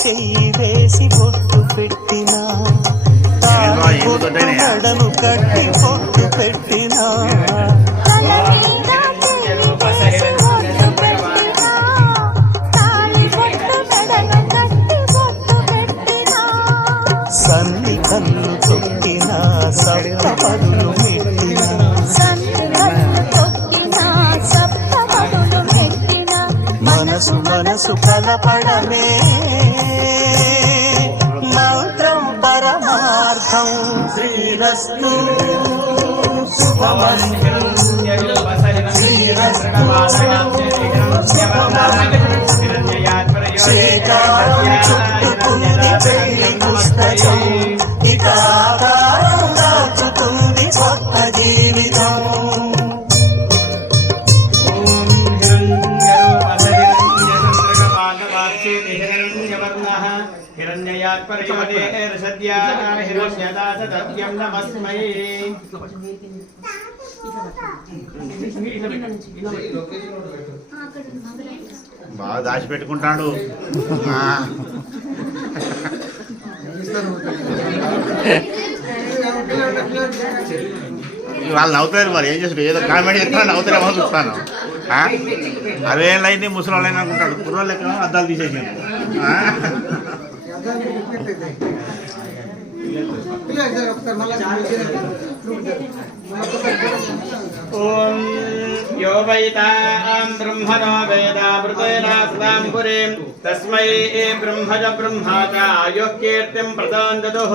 చెయ్యి వేసి బొట్టు పెట్టినా మెడను కట్టి బొట్టు పెట్టినా సన్ని కన్ను తొక్కినా సప్తపదులు మెట్టినా మనసు మనసు కలపడమే మంత్రం పరమార్థం శ్రీరస్తు శుభమస్తు శ్రీరస్తు శ్రీకారం చుట్టుకుంది పెళ్లి పుస్తకం ఇక ఆకారం దాచుతుంది కొత్త జీవితం బాగా దాచిపెట్టుకుంటాడు. వాళ్ళు నవ్వుతారు మరి ఏం చేస్తారు, ఏదో కామెడీ చెప్తాను నవ్వుతారేమో చూస్తాను. అవేళ్ళైంది ముసలాళ్ళైనా అనుకుంటాడు, కుర్రోళ్ళు లెక్క అద్దాలు తీసేసాను. ఓం యో వైతాం బ్రహ్మణో వేదామృతేనాస్తాం పురీం తస్మై బ్రహ్మజ బ్రహ్మాచ ఆయుః కీర్తిం ప్రదాన్ దదుః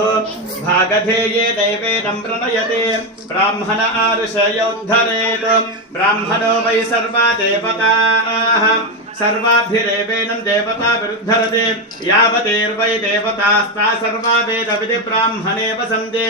భాగధేయే దైవేదం ప్రణయతే బ్రాహ్మణ ఆరుషయోద్ధరేత్ బ్రాహ్మణో వై సర్వా దేవతాః सर्वाभिरेवेनं देवताभिरुद्धरते यावदेर्वै देवतास्ता सर्वा वेदविधि ब्राह्मणे वसन्ते।